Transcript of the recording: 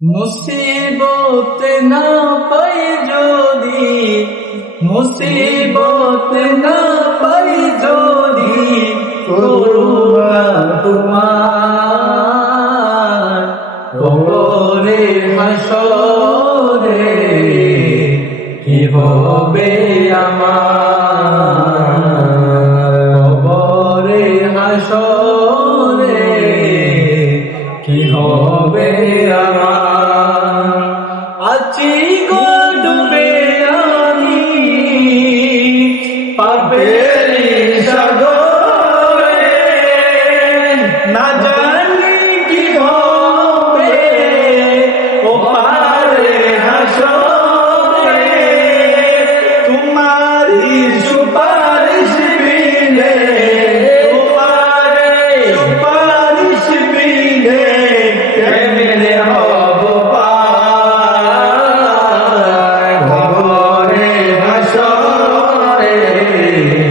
মুসিবত না পাই যদি, মুসিবত না পাই যদি, করুণা তোমার ওরে হাসরে কি হবে আমার? হাসরে কি হবে আমার? parabéns! রে